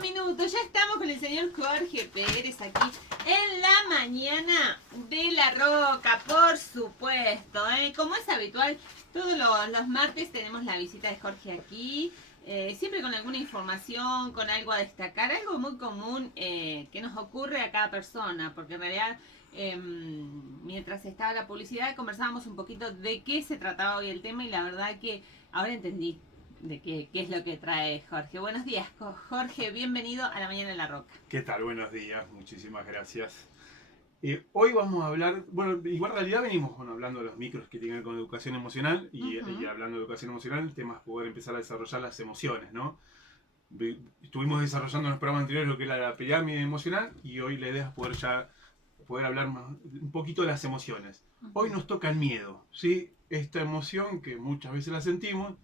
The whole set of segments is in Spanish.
minutos. Ya estamos con el señor Jorge Pérez aquí en la mañana de La Roca, por supuesto. Como es habitual, todos los martes tenemos la visita de Jorge aquí. Siempre con alguna información, con algo a destacar, algo muy común que nos ocurre a cada persona, porque en realidad mientras estaba la publicidad conversábamos un poquito de qué se trataba hoy el tema y la verdad que ahora entendí de qué es lo que trae Jorge. Buenos días, Jorge, bienvenido a la mañana en La Roca. ¿Qué tal? Buenos días, muchísimas gracias. Hoy vamos a hablar, bueno, igual en realidad venimos hablando de los micros que tienen que ver con educación emocional y hablando de educación emocional, el tema es poder empezar a desarrollar las emociones, ¿no? Estuvimos desarrollando en los programas anteriores lo que era la pirámide emocional y hoy la idea es poder hablar un poquito de las emociones. Hoy nos toca el miedo, ¿sí? Esta emoción que muchas veces la sentimos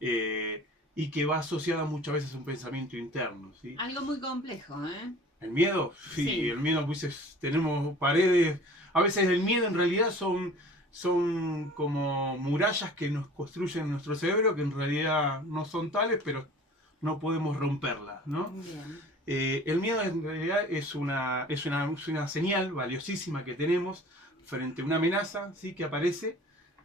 y que va asociada muchas veces a un pensamiento interno, ¿sí? Algo muy complejo, ¿eh? ¿El miedo? Sí, el miedo, pues tenemos paredes. A veces el miedo en realidad son como murallas que nos construyen en nuestro cerebro, que en realidad no son tales, pero no podemos romperlas, ¿no? El miedo en realidad es una señal valiosísima que tenemos frente a una amenaza, ¿sí? Que aparece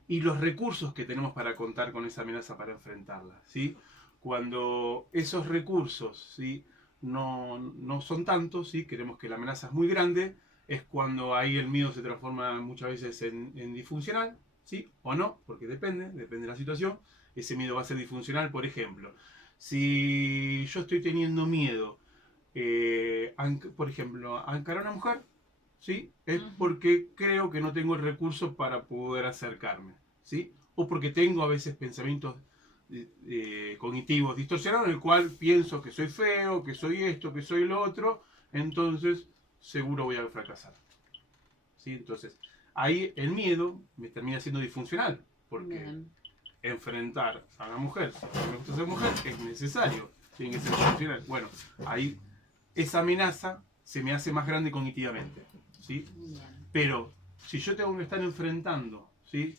y los recursos que tenemos para contar con esa amenaza para enfrentarla, ¿sí? Cuando esos recursos, ¿sí? no son tantos, ¿sí? Queremos que la amenaza es muy grande, es cuando ahí el miedo se transforma muchas veces en disfuncional, ¿sí? O no, porque depende de la situación. Ese miedo va a ser disfuncional, por ejemplo. Si yo estoy teniendo miedo, por ejemplo, a encarar a una mujer, ¿sí? Es porque creo que no tengo el recurso para poder acercarme, ¿sí? O porque tengo a veces pensamientos cognitivos distorsionados en el cual pienso que soy feo, que soy esto, que soy lo otro, entonces seguro voy a fracasar, ¿sí? Entonces, ahí el miedo me termina siendo disfuncional, porque enfrentar a una mujer, si me gusta ser mujer, es necesario, tiene que ser funcional. Bueno, ahí esa amenaza se me hace más grande cognitivamente, ¿sí? Pero si yo tengo que estar enfrentando, ¿sí?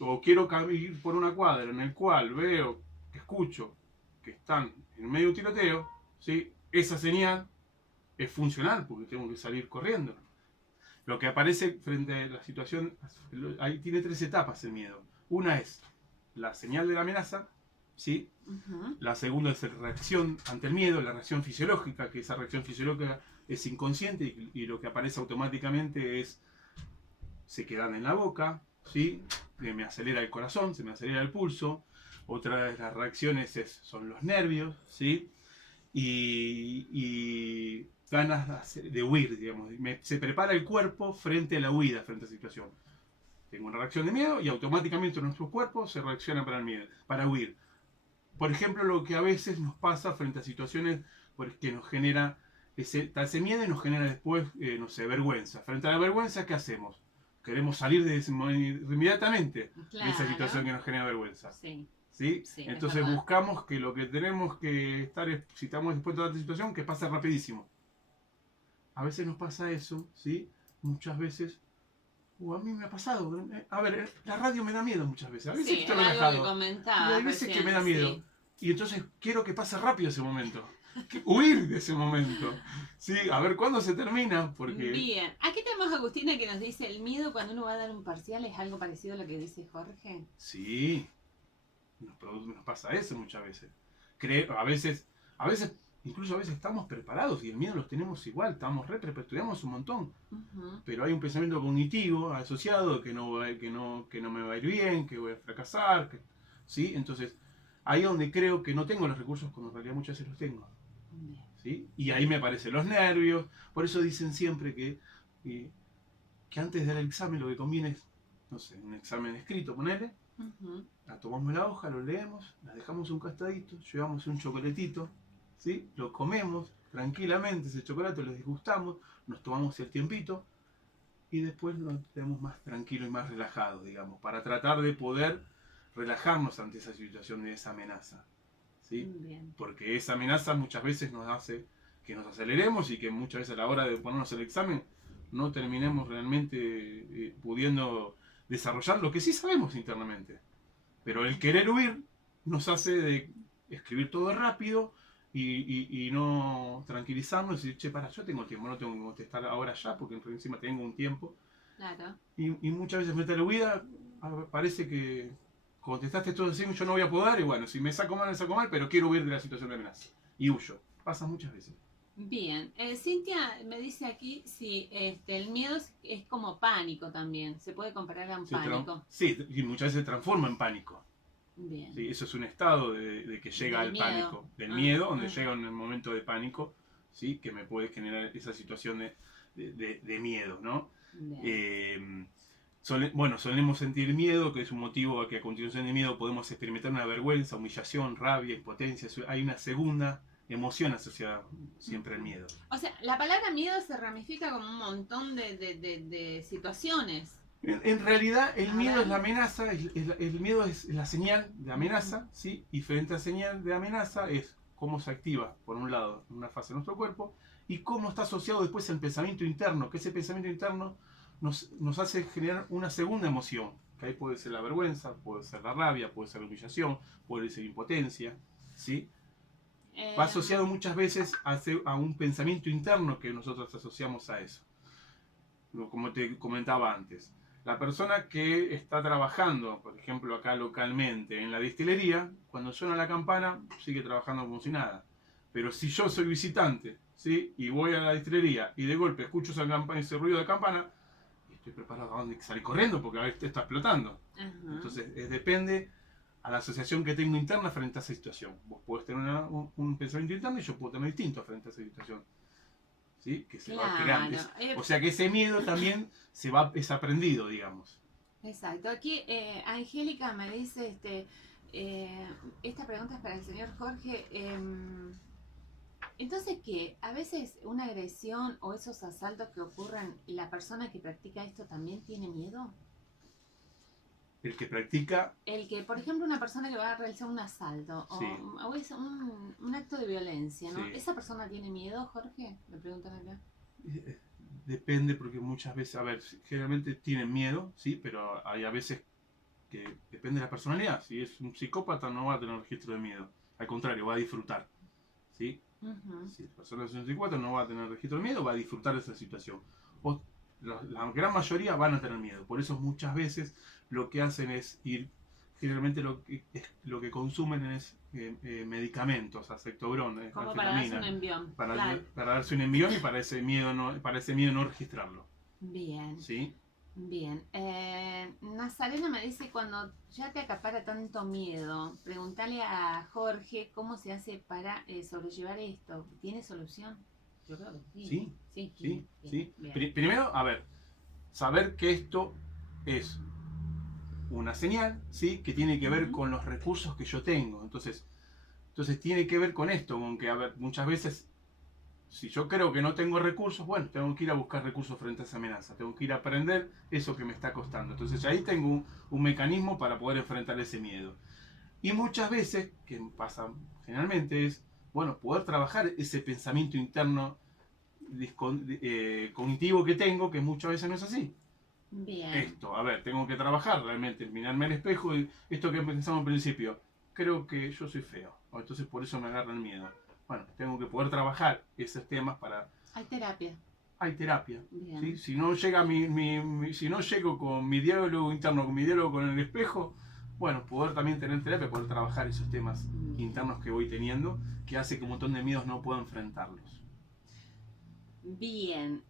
O quiero ir por una cuadra en el cual veo, escucho que están en medio de un tiroteo, ¿sí? Esa señal es funcional porque tengo que salir corriendo. Lo que aparece frente a la situación, ahí tiene tres etapas el miedo. Una es la señal de la amenaza, ¿sí? La segunda es la reacción ante el miedo, la reacción fisiológica, que esa reacción fisiológica es inconsciente y lo que aparece automáticamente es se quedan en la boca, ¿sí? Me acelera el corazón, se me acelera el pulso. Otra de las reacciones son los nervios, ¿sí? Y ganas de huir, digamos. Se prepara el cuerpo frente a la huida, frente a la situación. Tengo una reacción de miedo y automáticamente nuestro cuerpo se reacciona para el miedo, para huir. Por ejemplo, lo que a veces nos pasa frente a situaciones que nos genera ese miedo y nos genera después, no sé, vergüenza. Frente a la vergüenza, ¿qué hacemos? Queremos salir inmediatamente de esa situación que nos genera vergüenza. Sí. ¿Sí? Entonces buscamos que lo que tenemos que estar, si estamos expuestos a esta situación, que pase rapidísimo. A veces nos pasa eso, ¿sí? Muchas veces, a mí me ha pasado. A ver, la radio me da miedo muchas veces. A veces estoy relajado. Y hay veces que me da miedo. Sí. Y entonces quiero que pase rápido ese momento. Huir de ese momento. Sí, a ver cuándo se termina. Porque... Bien. Aquí tenemos a Agustina que nos dice: el miedo cuando uno va a dar un parcial es algo parecido a lo que dice Jorge. Sí. Nos pasa eso muchas veces. A veces, incluso a veces estamos preparados y el miedo los tenemos igual, estamos estudiamos un montón. Pero hay un pensamiento cognitivo asociado que no me va a ir bien, que voy a fracasar, ¿sí? Entonces, ahí es donde creo que no tengo los recursos cuando en realidad muchas veces los tengo. ¿Sí? Y ahí me aparecen los nervios. Por eso dicen siempre que antes de dar el examen lo que conviene es, no sé, un examen escrito, ponele. La tomamos la hoja, lo leemos, la dejamos un costadito, llevamos un chocolatito, ¿sí? Lo comemos tranquilamente, ese chocolate lo disgustamos, nos tomamos el tiempito y después nos quedamos más tranquilos y más relajados, digamos, para tratar de poder relajarnos ante esa situación de esa amenaza, ¿sí? Porque esa amenaza muchas veces nos hace que nos aceleremos y que muchas veces a la hora de ponernos el examen no terminemos realmente pudiendo desarrollar lo que sí sabemos internamente. Pero el querer huir nos hace de escribir todo rápido y no tranquilizarnos y decir, che, para, yo tengo tiempo, no tengo que contestar ahora ya, porque encima tengo un tiempo. Claro. Y muchas veces frente a la huida parece que contestaste todo así, yo no voy a poder, y bueno, si me saco mal, pero quiero huir de la situación de amenaza. Y huyo. Pasa muchas veces. Bien. Cintia me dice aquí si el miedo es como pánico también. Se puede comparar a un pánico. Sí, y muchas veces se transforma en pánico. Bien. Sí, eso es un estado de que llega Del al miedo. pánico. Del miedo, donde llega en el momento de pánico, ¿sí? Que me puede generar esa situación de miedo, ¿no? Bien. Bueno, solemos sentir miedo, que es un motivo a que a continuación del miedo podemos experimentar una vergüenza, humillación, rabia, impotencia. Hay una segunda emoción asociada siempre al miedo. O sea, la palabra miedo se ramifica como un montón de situaciones. En realidad, el miedo es la amenaza, el miedo es la señal de amenaza, ¿sí? Y frente a señal de amenaza es cómo se activa, por un lado, en una fase de nuestro cuerpo, y cómo está asociado después al pensamiento interno, que ese pensamiento interno nos hace generar una segunda emoción, que ahí puede ser la vergüenza, puede ser la rabia, puede ser la humillación, puede ser impotencia, ¿sí? Va asociado muchas veces a un pensamiento interno que nosotros asociamos a eso. Como te comentaba antes. La persona que está trabajando, por ejemplo acá localmente en la destilería, cuando suena la campana, sigue trabajando como si nada. Pero si yo soy visitante, ¿sí? Y voy a la destilería y de golpe escucho ese ruido de campana, estoy preparado a dónde salir corriendo porque a veces está explotando. Entonces depende a la asociación que tengo interna frente a esa situación. Vos podés tener un pensamiento interno y yo puedo tener distinto frente a esa situación. ¿Sí? Que se va creando. O sea que ese miedo también es aprendido, digamos. Exacto. Aquí Angélica me dice, esta pregunta es para el señor Jorge. Entonces, ¿qué? A veces una agresión o esos asaltos que ocurren, ¿la persona que practica esto también tiene miedo? El que practica... El que, por ejemplo, una persona que va a realizar un asalto sí. o es un acto de violencia, ¿no? Sí. ¿Esa persona tiene miedo, Jorge? Me preguntan acá. Depende, porque muchas veces, a ver, generalmente tienen miedo, sí, pero hay a veces que depende de la personalidad. Si es un psicópata no va a tener registro de miedo, al contrario, va a disfrutar, ¿sí? Si la persona es un psicópata no va a tener registro de miedo, va a disfrutar de esa situación. La gran mayoría van a tener miedo, por eso muchas veces lo que hacen es ir, generalmente lo que consumen es medicamentos, acetobrón, como para darse un envión. Para darse un envión y para ese miedo no registrarlo. Bien. ¿Sí? Bien. Nazarena me dice, cuando ya te acapara tanto miedo, pregúntale a Jorge cómo se hace para sobrellevar esto. ¿Tiene solución? Yo creo que sí. Sí. Primero, a ver, saber que esto es una señal, ¿sí? Que tiene que ver con los recursos que yo tengo. Entonces tiene que ver con esto, con que, a ver, muchas veces, si yo creo que no tengo recursos, bueno, tengo que ir a buscar recursos frente a esa amenaza. Tengo que ir a aprender eso que me está costando. Entonces ahí tengo un mecanismo para poder enfrentar ese miedo. Y muchas veces, que pasa generalmente, es, bueno, poder trabajar ese pensamiento interno cognitivo que tengo, que muchas veces no es así. Bien. Esto, a ver, tengo que trabajar realmente, mirarme al espejo y esto que pensamos al principio, creo que yo soy feo, o entonces por eso me agarra el miedo. Bueno, tengo que poder trabajar esos temas para... Hay terapia. Hay terapia. ¿Sí? Si no llega si no llego con mi diálogo interno, con mi diálogo con el espejo, bueno, poder también tener terapia, poder trabajar esos temas internos que voy teniendo, que hace que un montón de miedos no pueda enfrentarlos. Bien,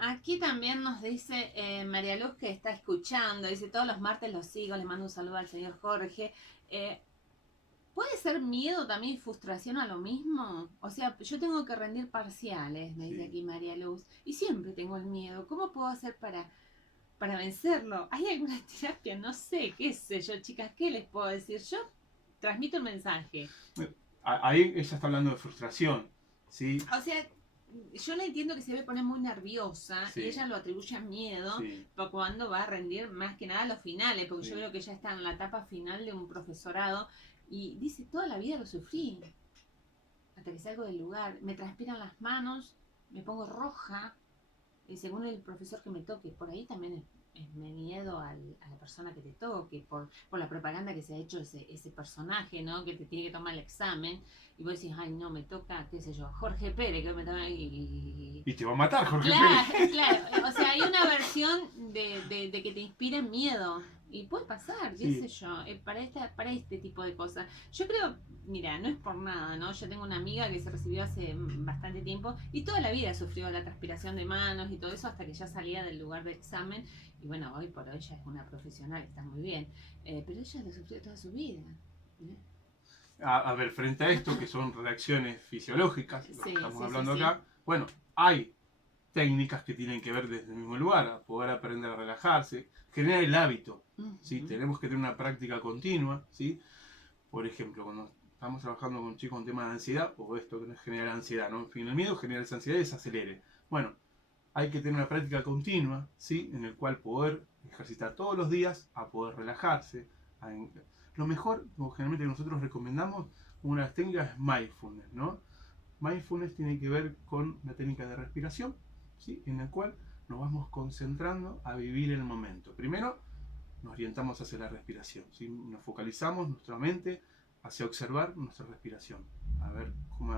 aquí también nos dice María Luz que está escuchando, dice todos los martes los sigo, le mando un saludo al señor Jorge. ¿Puede ser miedo también y frustración a lo mismo? O sea, yo tengo que rendir parciales, me dice aquí María Luz, y siempre tengo el miedo. ¿Cómo puedo hacer para vencerlo? ¿Hay alguna terapia? No sé, qué sé yo, chicas, ¿qué les puedo decir? Yo transmito el mensaje. Ahí ella está hablando de frustración, ¿sí? O sea, yo le entiendo que se ve poner muy nerviosa y ella lo atribuye a miedo cuando va a rendir más que nada a los finales, porque yo creo que ella está en la etapa final de un profesorado y dice, toda la vida lo sufrí, hasta que salgo del lugar, me transpiran las manos, me pongo roja, y según el profesor que me toque, por ahí también miedo a la persona que te toque, por la propaganda que se ha hecho ese personaje, ¿no? Que te tiene que tomar el examen, y vos decís, ay, no, me toca, qué sé yo, Jorge Pérez, que me toca, Y te va a matar, Jorge claro, Pérez. claro, o sea, hay una versión de que te inspira miedo. Y puede pasar, qué sé Sí, yo, para este tipo de cosas. Yo creo, mira, no es por nada, ¿no? Yo tengo una amiga que se recibió hace bastante tiempo y toda la vida sufrió la transpiración de manos y todo eso hasta que ya salía del lugar de examen. Y bueno, hoy por hoy ya es una profesional, está muy bien. Pero ella lo sufrió toda su vida. ¿Eh? a ver, frente a esto, que son reacciones fisiológicas, lo que Sí, estamos sí, sí, hablando sí. acá, bueno, hay técnicas que tienen que ver desde el mismo lugar, a poder aprender a relajarse, generar el hábito, ¿sí? Ujú. Tenemos que tener una práctica continua, ¿sí? Por ejemplo, cuando estamos trabajando con chicos con temas de ansiedad, o esto que nos genera ansiedad, ¿no? En fin, el miedo genera esa ansiedad y se acelere. Bueno, hay que tener una práctica continua, ¿sí? En el cual poder ejercitar todos los días a poder relajarse. Lo mejor, como generalmente nosotros recomendamos, una de las técnicas es mindfulness, ¿no? Mindfulness tiene que ver con la técnica de respiración, ¿sí? En el cual nos vamos concentrando a vivir el momento. Primero, nos orientamos hacia la respiración, ¿sí? Nos focalizamos nuestra mente hacia observar nuestra respiración, a ver cómo,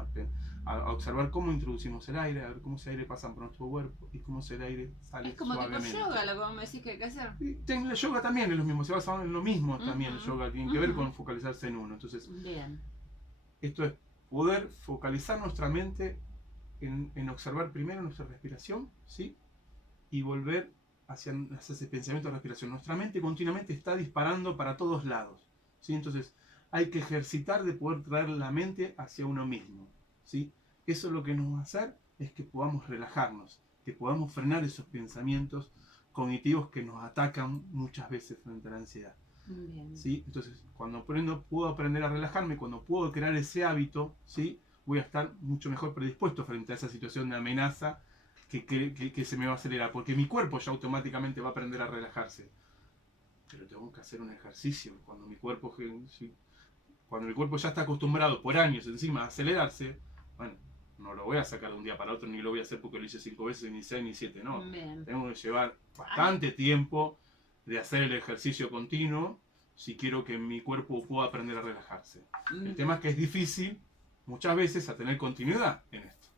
a observar cómo introducimos el aire, a ver cómo ese aire pasa por nuestro cuerpo y cómo ese aire Es sale como tipo suavemente. yoga, lo que vos me decís que hay que hacer. Y el yoga también es lo mismo, se basa en lo mismo también el Ujú, yoga, tiene que ver ujú. con focalizarse en uno. Entonces, Bien. esto es poder focalizar nuestra mente en observar primero nuestra respiración, ¿sí? Y volver hacia ese pensamiento de respiración. Nuestra mente continuamente está disparando para todos lados, ¿sí? Entonces hay que ejercitar de poder traer la mente hacia uno mismo, ¿sí? Eso lo que nos va a hacer es que podamos relajarnos, que podamos frenar esos pensamientos cognitivos que nos atacan muchas veces frente a la ansiedad. Bien. ¿Sí? Entonces, cuando puedo aprender a relajarme, cuando puedo crear ese hábito, ¿sí? Voy a estar mucho mejor predispuesto frente a esa situación de amenaza que se me va a acelerar, porque mi cuerpo ya automáticamente va a aprender a relajarse. Pero tengo que hacer un ejercicio. Cuando mi cuerpo ya está acostumbrado por años encima a acelerarse, bueno, no lo voy a sacar de un día para otro, ni lo voy a hacer porque lo hice 5 veces, ni 6 ni 7, no. Bien. Tengo que llevar A mí, bastante tiempo de hacer el ejercicio continuo si quiero que mi cuerpo pueda aprender a relajarse. El tema es que es difícil muchas veces a tener continuidad en esto.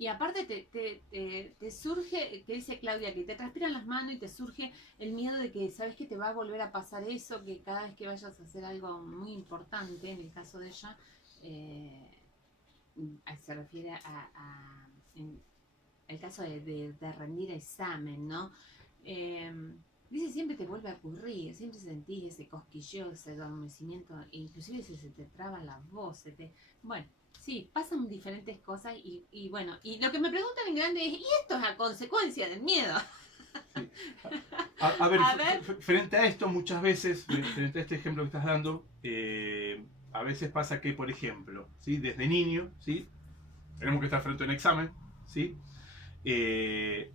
y aparte te surge, que dice Claudia, que te transpiran las manos y te surge el miedo de que sabes que te va a volver a pasar eso, que cada vez que vayas a hacer algo muy importante, en el caso de ella, eh, se refiere en el caso de rendir examen, ¿no? Eh, dice, siempre te vuelve a ocurrir, siempre sentís ese cosquilleo, ese adormecimiento, e inclusive se te traba la voz, bueno, sí, pasan diferentes cosas y bueno, y lo que me preguntan en grande es, ¿y esto es a consecuencia del miedo? Sí. A ver, A ver. frente a esto, muchas veces, frente a este ejemplo que estás dando, a veces pasa que, por ejemplo, ¿sí? Desde niño, ¿sí? Tenemos que estar frente a un examen, ¿sí? Eh,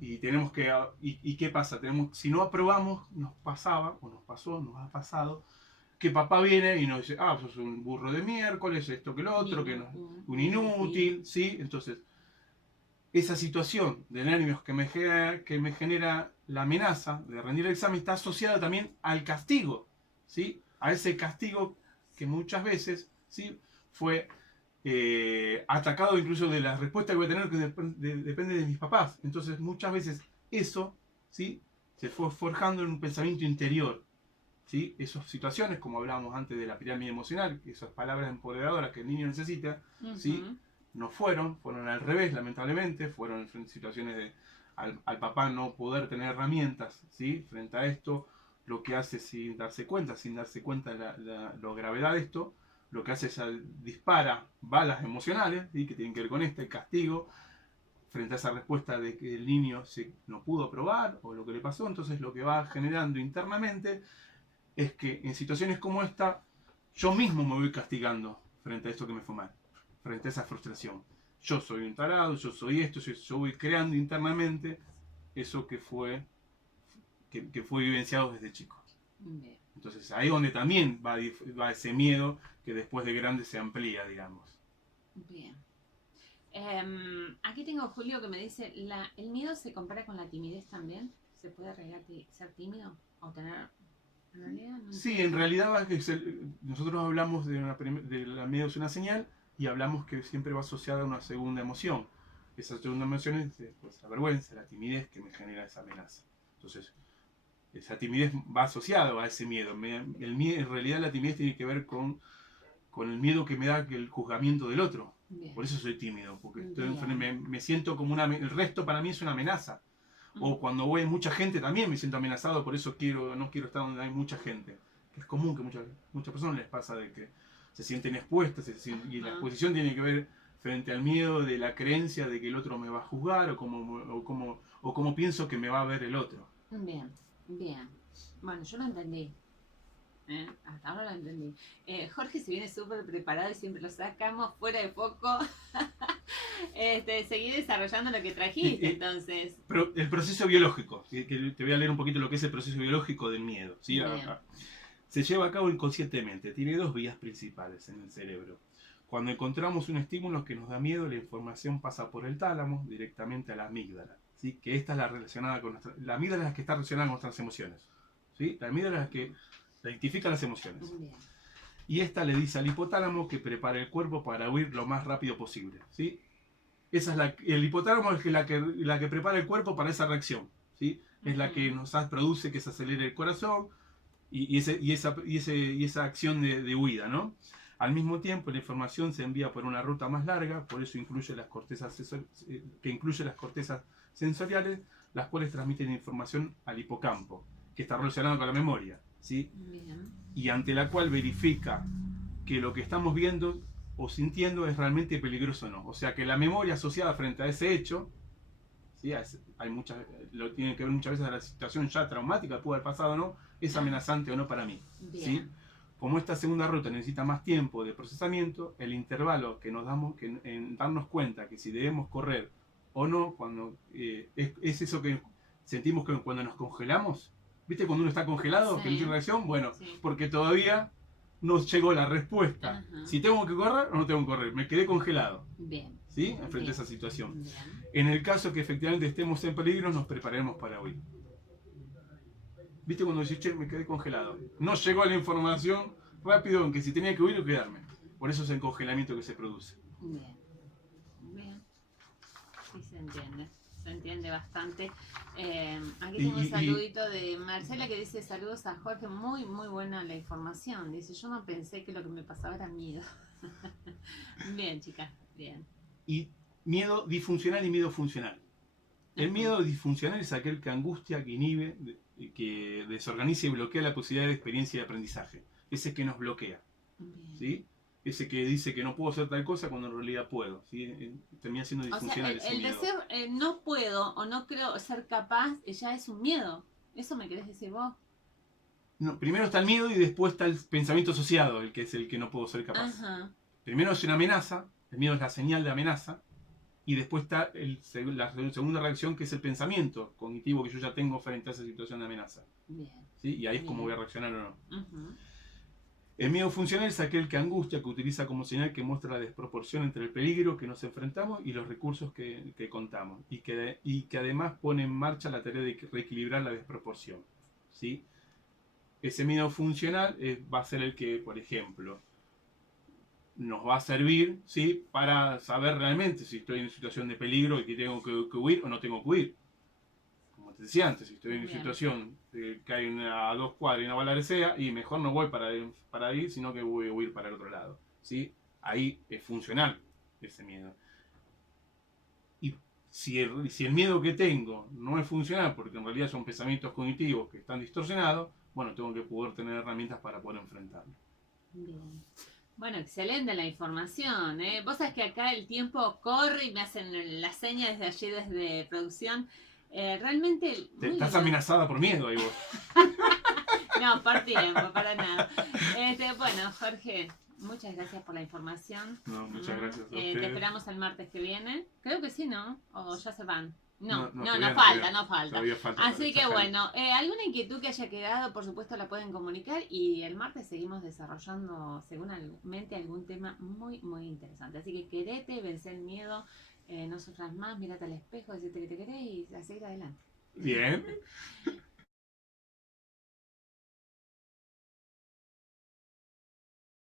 y tenemos que. ¿Y qué pasa? Si no aprobamos, nos pasaba, o nos pasó, nos ha pasado, que papá viene y nos dice, ah, sos un burro de miércoles, esto que lo otro, un Inútil. inútil, ¿sí? Entonces, esa situación de nervios que me genera la amenaza de rendir el examen está asociada también al castigo, ¿sí? A ese castigo que muchas veces, ¿sí? Fue atacado incluso de la respuesta que voy a tener que depende de mis papás. Entonces muchas veces eso, ¿sí? Se fue forjando en un pensamiento interior, ¿sí? Esas situaciones, como hablábamos antes de la pirámide emocional, esas palabras empoderadoras que el niño necesita, ¿sí? Ujú. No fueron al revés, lamentablemente, fueron en situaciones de al papá no poder tener herramientas, ¿sí? Frente a esto, lo que hace sin darse cuenta la gravedad de esto, lo que hace es dispara balas emocionales, ¿sí? Que tienen que ver con el castigo, frente a esa respuesta de que el niño no pudo aprobar o lo que le pasó, entonces lo que va generando internamente es que en situaciones como esta, yo mismo me voy castigando frente a esto que me fue mal, frente a esa frustración. Yo soy un tarado, yo soy esto, yo voy creando internamente eso que fue vivenciado desde chico. Bien. Entonces ahí donde también va ese miedo que después de grande se amplía, digamos. Bien. Aquí tengo Julio que me dice, ¿el miedo se compara con la timidez también? ¿Se puede arreglar ser tímido? ¿O tener... En realidad no Sí, entiendo. en realidad nosotros hablamos de la miedo es una señal y hablamos que siempre va asociada a una segunda emoción. Esa segunda emoción es pues, la vergüenza, la timidez que me genera esa amenaza. Entonces, esa timidez va asociada a ese miedo. En realidad la timidez tiene que ver con el miedo que me da el juzgamiento del otro. Bien. Por eso soy tímido, porque Bien. me siento como el resto para mí es una amenaza. O cuando voy a mucha gente también me siento amenazado, por eso no quiero estar donde hay mucha gente. Que es común que muchas personas les pasa de que se sienten expuestas y la exposición tiene que ver frente al miedo de la creencia de que el otro me va a juzgar o cómo pienso que me va a ver el otro. Bien, bien. Bueno, yo lo entendí. Hasta ahora lo entendí. Jorge se viene súper preparado y siempre lo sacamos fuera de foco. Seguí desarrollando lo que trajiste, entonces. Pero el proceso biológico, que te voy a leer un poquito lo que es el proceso biológico del miedo. ¿Sí? Se lleva a cabo inconscientemente, tiene dos vías principales en el cerebro. Cuando encontramos un estímulo que nos da miedo, la información pasa por el tálamo directamente a la amígdala. ¿Sí? Que esta es la relacionada con la amígdala es la que está relacionada con nuestras emociones. ¿Sí? La amígdala es la que identifica las emociones. Bien. Y esta le dice al hipotálamo que prepare el cuerpo para huir lo más rápido posible. ¿Sí? Esa es el hipotálamo es la que prepara el cuerpo para esa reacción. ¿Sí? Es la que nos produce que se acelere el corazón y esa acción de huida, ¿no? Al mismo tiempo, la información se envía por una ruta más larga, por eso incluye las cortezas sensoriales, las cuales transmiten información al hipocampo, que está relacionado con la memoria, ¿sí? Bien. Y ante la cual verifica que lo que estamos viendo o sintiendo es realmente peligroso o no. O sea que la memoria asociada frente a ese hecho, ¿sí? Lo tiene que ver muchas veces a la situación ya traumática que pudo haber pasado o no, es amenazante o no para mí. ¿Sí? Como esta segunda ruta necesita más tiempo de procesamiento, el intervalo que nos damos en darnos cuenta que si debemos correr o no, cuando es eso que sentimos que cuando nos congelamos, ¿viste cuando uno está congelado, Sí. que no tiene reacción? Bueno, Sí. porque todavía no llegó la respuesta. Ajá. Si tengo que correr o no tengo que correr, me quedé congelado. Bien. ¿Sí? Frente a esa situación. Bien. En el caso que efectivamente estemos en peligro, nos preparemos para huir. ¿Viste cuando decís, che, me quedé congelado? No llegó la información rápido en que si tenía que huir o quedarme. Por eso es el congelamiento que se produce. Bien. Bien. Sí, se entiende. Se entiende bastante. Aquí tengo un saludito de Marcela que dice saludos a Jorge. Muy, muy buena la información. Dice, yo no pensé que lo que me pasaba era miedo. Bien, chicas. Bien. Y miedo disfuncional y miedo funcional. El miedo disfuncional es aquel que angustia, que inhibe, que desorganiza y bloquea la posibilidad de experiencia y de aprendizaje. Ese que nos bloquea. ¿Sí? Ese que dice que no puedo hacer tal cosa cuando en realidad puedo. ¿Sí? Termina siendo disfuncional. O sea, el decir no puedo o no creo ser capaz ya es un miedo. ¿Eso me querés decir vos? No, primero está el miedo y después está el pensamiento asociado, el que es el que no puedo ser capaz. Ajá. Primero es una amenaza, el miedo es la señal de amenaza, y después está la segunda reacción, que es el pensamiento cognitivo que yo ya tengo frente a esa situación de amenaza. Bien. ¿Sí? Y ahí es como voy a reaccionar o no. Uh-huh. El miedo funcional es aquel que angustia, que utiliza como señal que muestra la desproporción entre el peligro que nos enfrentamos y los recursos que contamos, y que además pone en marcha la tarea de reequilibrar la desproporción. ¿Sí? Ese miedo funcional va a ser el que, por ejemplo, nos va a servir, ¿sí?, para saber realmente si estoy en situación de peligro y que tengo que huir o no tengo que huir. Como te decía antes, si estoy en una situación que hay a 2 cuadras y una balacera, y mejor no voy para ahí, sino que voy a huir para el otro lado. ¿Sí? Ahí es funcional ese miedo. Y si el miedo que tengo no es funcional, porque en realidad son pensamientos cognitivos que están distorsionados, bueno, tengo que poder tener herramientas para poder enfrentarlo. Bien. Bueno, excelente la información, ¿eh? Vos sabés que acá el tiempo corre y me hacen las señas desde allí, desde producción. Realmente... Estás amenazada por miedo ahí vos. No, por tiempo, para nada. Bueno, Jorge, muchas gracias por la información. No, muchas gracias a ustedes. Te esperamos el martes que viene. Creo que sí, ¿no? O ya se van. No falta. Así que bueno, alguna inquietud que haya quedado, por supuesto la pueden comunicar y el martes seguimos desarrollando seguramente algún tema muy, muy interesante. Así que querete, vence el miedo, no sufras más, mírate al espejo, decirte que te querés y a seguir adelante. Bien.